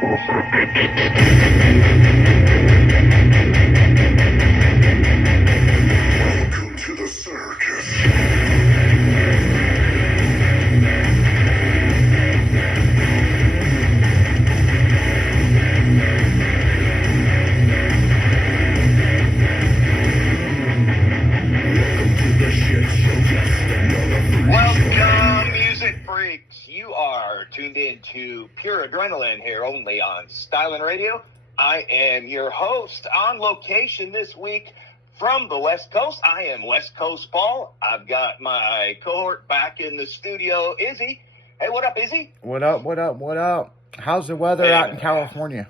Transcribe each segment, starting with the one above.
Welcome to the circus. Welcome to the shit show. Just another freak show. Welcome, music freaks. You are tuned in to Pure Adrenaline here only on Stylin' Radio. I am your host on location this week from the West Coast. I am West Coast Paul. I've got my cohort back in the studio, Izzy. Hey, what up, Izzy? What up, what up, what up? How's the weather out in California?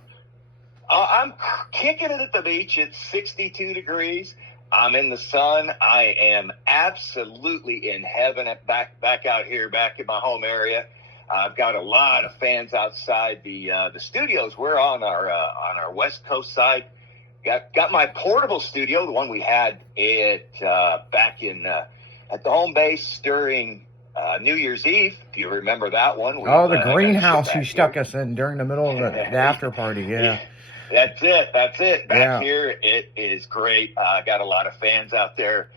I'm kicking it at the beach. It's 62 degrees. I'm in the sun. I am absolutely in heaven back out here, back in my home area. I've got a lot of fans outside the studios. We're on our West Coast side. Got my portable studio, the one we had back in at the home base during New Year's Eve. If you remember that one. The greenhouse you stuck us in during the middle of the after party. Yeah. That's it. Back here, it is great. Got a lot of fans out there.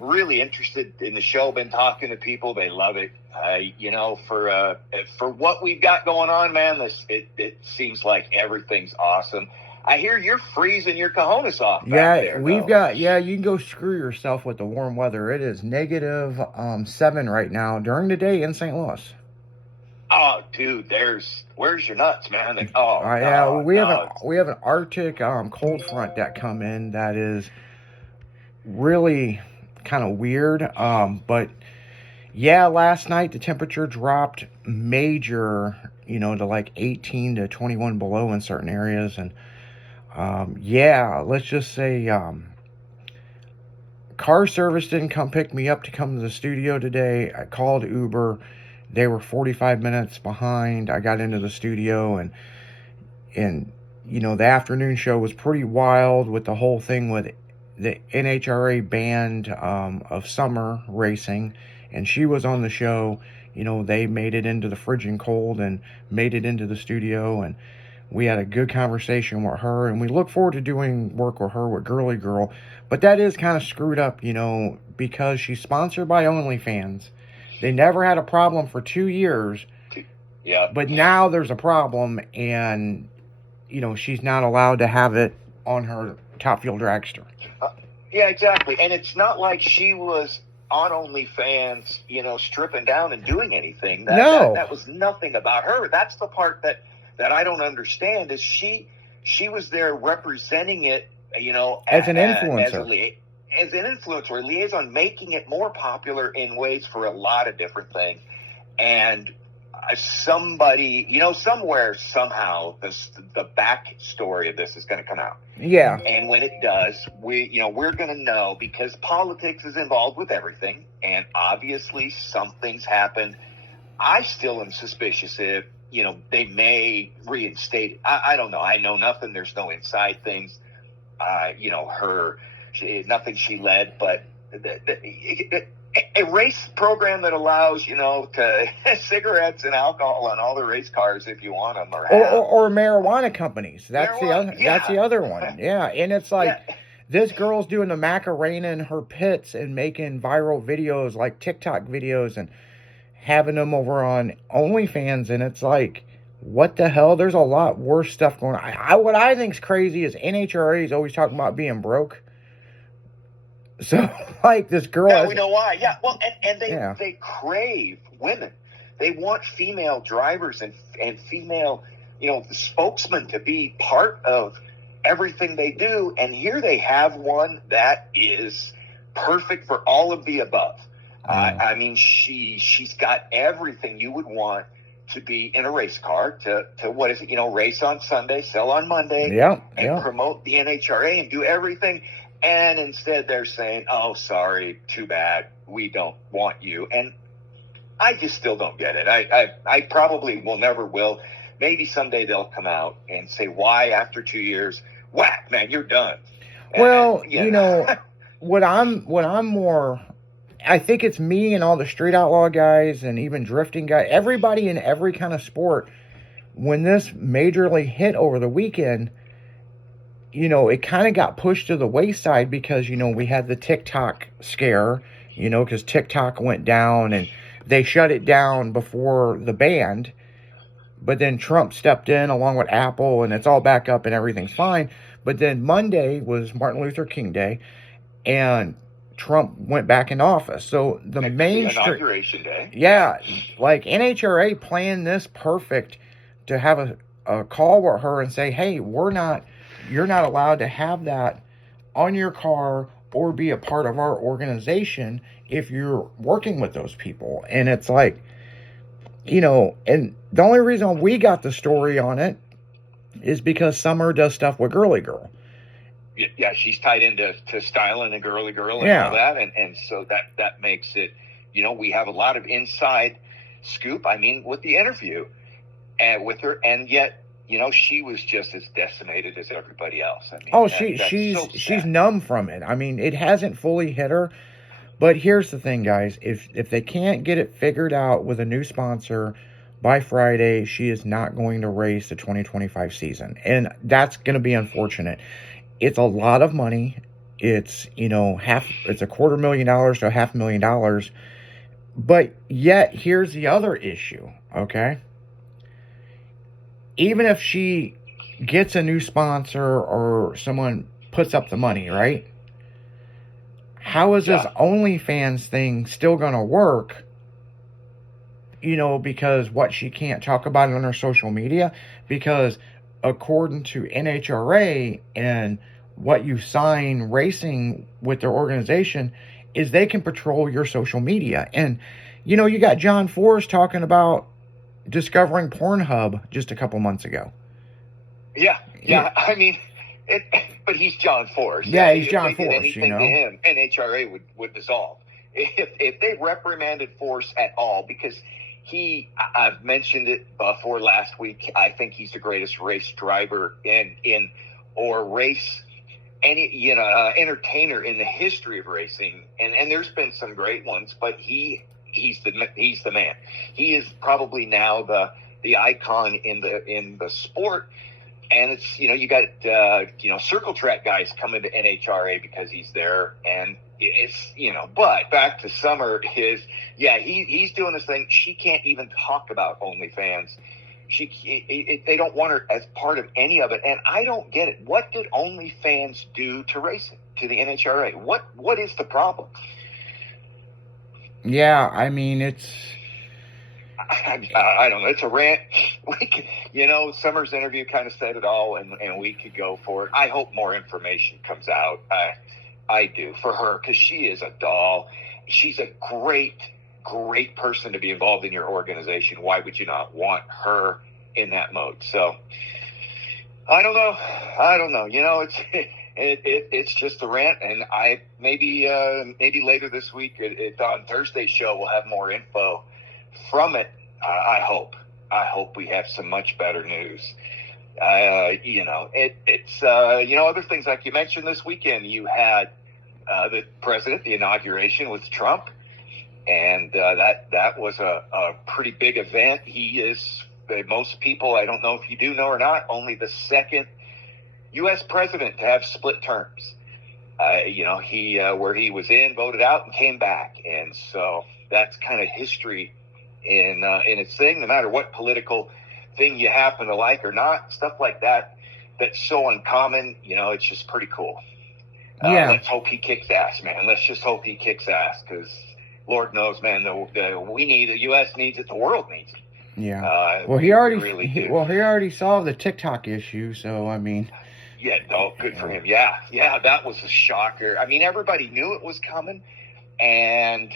Really interested in the show. Been talking to people. They love it. For what we've got going on, man, it seems like everything's awesome. I hear you're freezing your cojones off. Yeah, you can go screw yourself with the warm weather. It is negative 7 right now during the day in St. Louis. Oh, dude, where's your nuts, man? We have an Arctic cold front that come in that is really kind of weird. But yeah, last night the temperature dropped major, to like 18 to 21 below in certain areas, and let's just say car service didn't come pick me up to come to the studio today. I called Uber. They were 45 minutes behind. I got into the studio and the afternoon show was pretty wild with the whole thing with the NHRA band of summer racing, and she was on the show. They made it into the frigid cold and made it into the studio, and we had a good conversation with her, and we look forward to doing work with her with Girly Girl. But that is kind of screwed up, because she's sponsored by OnlyFans. They never had a problem for 2 years. Yeah. But now there's a problem, and, she's not allowed to have it on her Top Fuel dragster. Yeah, exactly. And it's not like she was on OnlyFans, stripping down and doing anything. That was nothing about her. That's the part that I don't understand is she was there representing it, as an influencer. As an influencer, liaison, making it more popular in ways for a lot of different things. And somebody, somewhere, somehow, the backstory of this is going to come out. Yeah. And when it does, we're going to know, because politics is involved with everything. And obviously something's happened. I still am suspicious if, they may reinstate it. I don't know. I know nothing. There's no inside things. Nothing she led, but a race program that allows, to cigarettes and alcohol on all the race cars if you want them, or marijuana companies. That's the other one. Yeah, and it's like this girl's doing the Macarena in her pits and making viral videos like TikTok videos and having them over on OnlyFans, and it's like, what the hell? There's a lot worse stuff going on. What I think's crazy is NHRA is always talking about being broke. So, like, this girl... Yeah, we know why. Yeah, well, and they crave women. They want female drivers and female, spokesmen to be part of everything they do. And here they have one that is perfect for all of the above. I mean, she's got everything you would want to be in a race car, to what is it, race on Sunday, sell on Monday, and promote the NHRA and do everything. And instead they're saying, oh, sorry, too bad, we don't want you. And I just still don't get it. I probably never will. Maybe someday they'll come out and say, why, after 2 years, whack, man, you're done. Well, what I'm more... I think it's me and all the street outlaw guys and even drifting guys, everybody in every kind of sport when this majorly hit over the weekend, you know, it kind of got pushed to the wayside because, you know, we had the TikTok scare, you know, because TikTok went down and they shut it down before the ban. But then Trump stepped in along with Apple and it's all back up and everything's fine. But then Monday was Martin Luther King Day and Trump went back in office. So the inauguration day. Yeah, like NHRA planned this perfect to have a call with her and say, hey, you're not allowed to have that on your car or be a part of our organization if you're working with those people. And it's like, you know, and the only reason we got the story on it is because Summer does stuff with Girly Girl. Yeah, she's tied into styling and Girly Girl and all that. And so that makes it, you know, we have a lot of inside scoop. I mean, with the interview and with her, and yet, you know, she was just as decimated as everybody else. I mean, she's numb from it. I mean, it hasn't fully hit her. But here's the thing, guys. If they can't get it figured out with a new sponsor by Friday, she is not going to race the 2025 season. And that's going to be unfortunate. It's a lot of money. It's, you know, it's $250,000 to $500,000. But yet, here's the other issue, okay? Even if she gets a new sponsor or someone puts up the money, right? How is this OnlyFans thing still going to work? You know, because what, she can't talk about it on her social media? Because according to NHRA and what you sign racing with their organization is they can patrol your social media. And, you know, you got John Force talking about discovering Pornhub just a couple months ago. Yeah. I mean, but he's John Force. Yeah, he's John Force. Anything you know, to him, NHRA would dissolve if they reprimanded Force at all, because I've mentioned it before last week. I think he's the greatest race driver entertainer in the history of racing, and there's been some great ones, but he's the man. He is probably now the icon in the sport. And it's, you know, you got, circle track guys coming to NHRA because he's there. And it's, you know, but back to Summer he's doing this thing. She can't even talk about OnlyFans. They don't want her as part of any of it. And I don't get it. What did OnlyFans do to racing, to the NHRA? What is the problem? Yeah, I mean, I don't know. It's a rant. Summer's interview kind of said it all, and we could go for it. I hope more information comes out. I do, for her, because she is a doll. She's a great, great person to be involved in your organization. Why would you not want her in that mode? So, I don't know. You know, it's just a rant, and maybe later this week on Thursday's show we'll have more info from it. I hope we have some much better news. It's other things like you mentioned this weekend. You had the president, the inauguration with Trump, and that was a pretty big event. He is, most people, I don't know if you do know or not, only the second U.S. president to have split terms. He where he was voted out and came back, and so that's kind of history in its thing. No matter what political thing you happen to like or not, stuff like that, that's so uncommon. You know, it's just pretty cool. Let's hope he kicks ass, man. Let's just hope he kicks ass, because Lord knows, man, the U.S. needs it, the world needs it. Yeah. He already solved the TikTok issue, so I mean. Yeah, good for him. Yeah, that was a shocker. I mean, everybody knew it was coming, and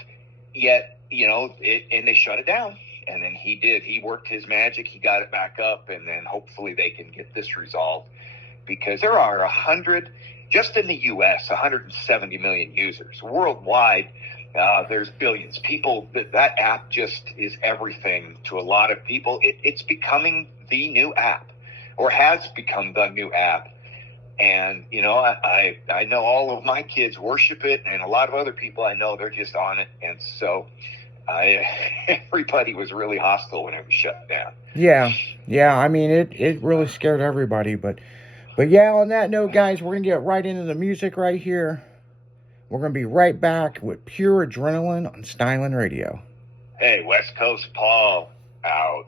yet, and they shut it down. And then he did. He worked his magic. He got it back up, and then hopefully they can get this resolved, because there are just in the U.S., 170 million users. Worldwide, there's billions. People, that app just is everything to a lot of people. It's becoming the new app, or has become the new app. And, I know all of my kids worship it, and a lot of other people I know, they're just on it. And so Everybody was really hostile when it was shut down. Yeah. I mean, it really scared everybody. But yeah, on that note, guys, we're going to get right into the music right here. We're going to be right back with Pure Adrenaline on Styling Radio. Hey, West Coast Paul out.